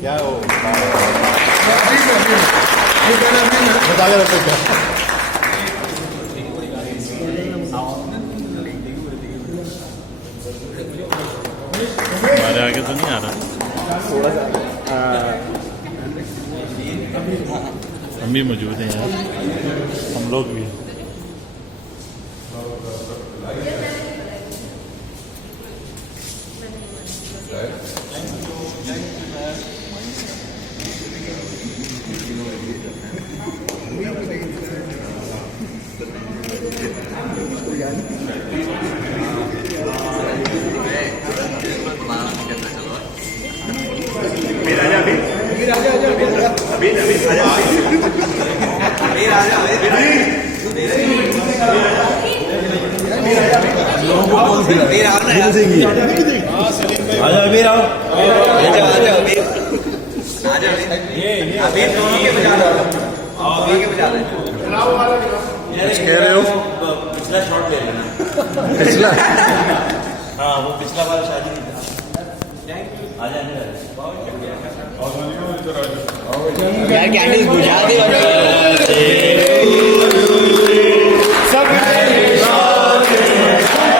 क्या हो बता के रखो क्या हमारे आगे तो नहीं आ रहा थोड़ा सा हम भी मौजूद हैं यार, हम लोग भी कह रहे हो पिछला शॉट ले लेना। पिछला हाँ वो पिछला वाला शादी की था। आ जाए यार कैंडल बुझा दे।